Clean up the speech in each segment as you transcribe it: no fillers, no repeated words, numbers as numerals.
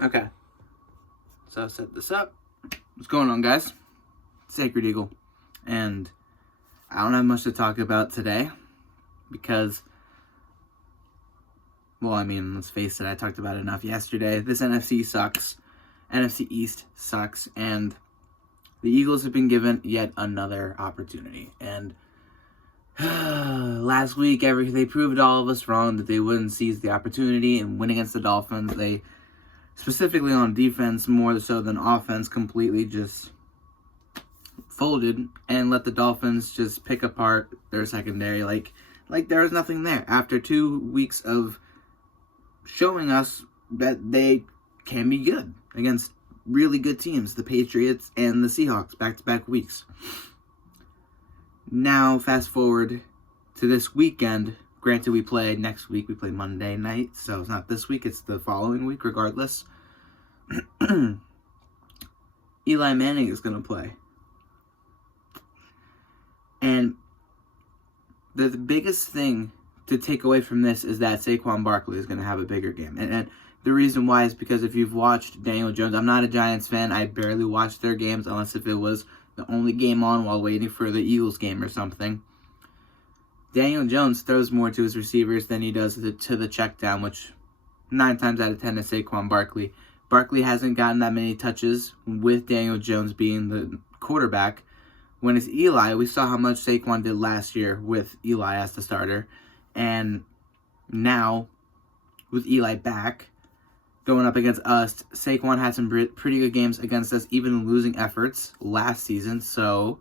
Okay, so I've set this up. What's going on, guys? Sacred Eagle. And I don't have much to talk about today because, well, I mean, let's face it, I talked about it enough yesterday. This NFC sucks. NFC East sucks. And the Eagles have been given yet another opportunity. And last week, they proved all of us wrong that they wouldn't seize the opportunity and win against the Dolphins. They, specifically on defense, more so than offense, completely just folded and let the Dolphins just pick apart their secondary like there was nothing there. After 2 weeks of showing us that they can be good against really good teams, the Patriots and the Seahawks, back-to-back weeks. Now, fast forward to this weekend. Granted, we play next week. We play Monday night, so it's not this week. It's the following week, regardless. Eli Manning is going to play. And the biggest thing to take away from this is that Saquon Barkley is going to have a bigger game. And the reason why is because if you've watched Daniel Jones, I'm not a Giants fan. I barely watch their games unless if it was the only game on while waiting for the Eagles game or something. Daniel Jones throws more to his receivers than he does to the check down, which 9 times out of 10 is Saquon Barkley. Barkley hasn't gotten that many touches with Daniel Jones being the quarterback. When it's Eli, we saw how much Saquon did last year with Eli as the starter. And now, with Eli back, going up against us, Saquon had some pretty good games against us, even losing efforts last season. So,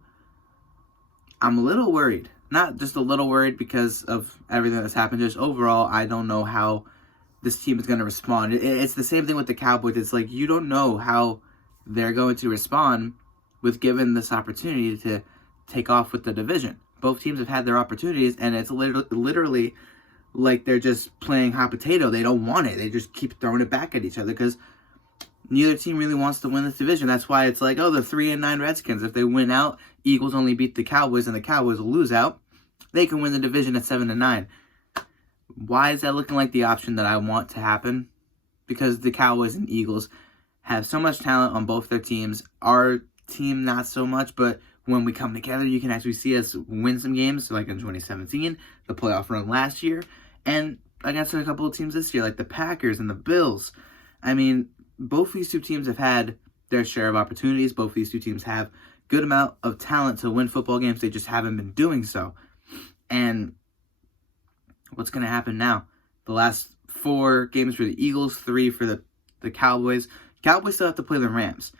I'm a little worried. Not just a little worried because of everything that's happened. Just overall, I don't know how this team is going to respond. It's the same thing with the Cowboys. It's like you don't know how they're going to respond with given this opportunity to take off with the division. Both teams have had their opportunities, and it's literally like they're just playing hot potato. They don't want it. They just keep throwing it back at each other because neither team really wants to win this division. That's why it's like, oh, the 3-9 Redskins. If they win out, Eagles only beat the Cowboys, and the Cowboys will lose out. They can win the division at 7-9. Why is that looking like the option that I want to happen? Because the Cowboys and Eagles have so much talent on both their teams. Our team, not so much, but when we come together, you can actually see us win some games, like in 2017, the playoff run last year, and against a couple of teams this year, like the Packers and the Bills. I mean, both these two teams have had their share of opportunities. Both these two teams have good amount of talent to win football games. They just haven't been doing so. And what's going to happen now? The last 4 games for the Eagles, 3 for the Cowboys. Cowboys still have to play the Rams.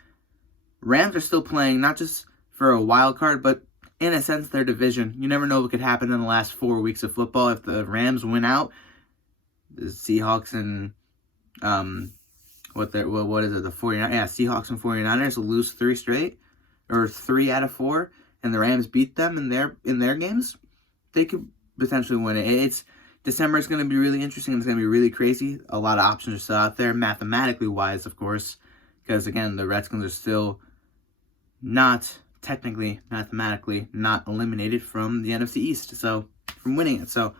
Rams are still playing not just for a wild card, but in a sense their division. You never know what could happen in the last 4 weeks of football. If the Rams win out, the Seahawks and what is it? The 49ers. Yeah, Seahawks and 49ers will lose 3 straight, or 3 out of 4, and the Rams beat them in their games. They could potentially win it. December is going to be really interesting. It's going to be really crazy. A lot of options are still out there, mathematically wise, of course, because again, the Redskins are still not technically, mathematically, not eliminated from the NFC East, so from winning it. So,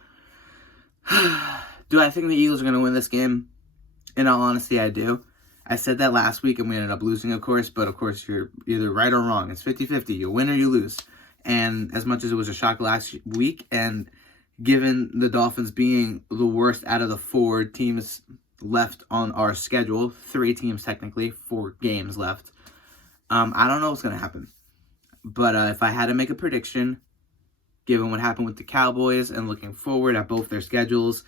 do I think the Eagles are going to win this game? In all honesty, I do. I said that last week, and we ended up losing, of course, but of course, you're either right or wrong. It's 50-50. You win or you lose. And as much as it was a shock last week, and given the Dolphins being the worst out of the 4 teams left on our schedule, 3 teams technically, 4 games left, I don't know what's going to happen. But if I had to make a prediction, given what happened with the Cowboys and looking forward at both their schedules,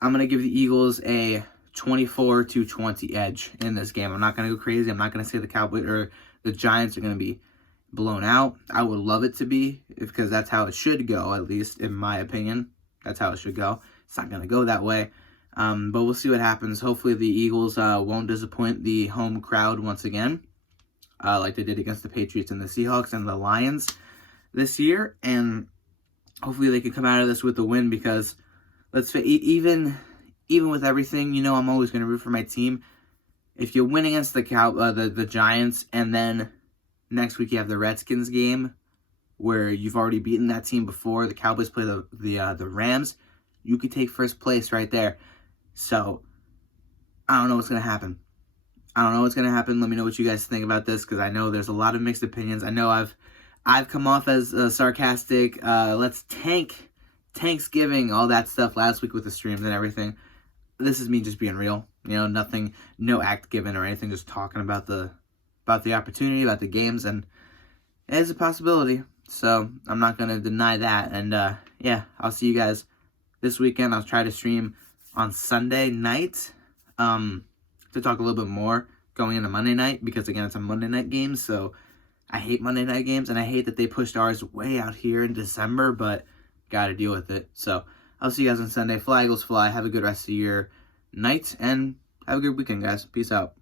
I'm going to give the Eagles a 24-20 edge in this game. I'm not going to go crazy. I'm not going to say the Cowboys or the Giants are going to be blown out. I would love it to be, because that's how it should go, at least in my opinion. That's how it should go. It's not going to go that way. But we'll see what happens. Hopefully the Eagles won't disappoint the home crowd once again, like they did against the Patriots and the Seahawks and the Lions this year. And hopefully they can come out of this with a win, because let's say, even with everything, I'm always going to root for my team. If you win against the Giants, and then next week you have the Redskins game where you've already beaten that team before, the Cowboys play the Rams, you could take first place right there. So I don't know what's going to happen. I don't know what's going to happen. Let me know what you guys think about this, because I know there's a lot of mixed opinions. I know I've come off as sarcastic. Let's tank Thanksgiving, all that stuff last week with the streams and everything. This is me just being real. You know, nothing, no act given or anything, just talking about the opportunity, about the games, and it is a possibility. So I'm not going to deny that. And yeah, I'll see you guys this weekend. I'll try to stream on Sunday night to talk a little bit more going into Monday night, because again, it's a Monday night game. So I hate Monday night games, and I hate that they pushed ours way out here in December, but got to deal with it. So I'll see you guys on Sunday. Fly, Eagles, fly. Have a good rest of your night, and have a good weekend, guys. Peace out.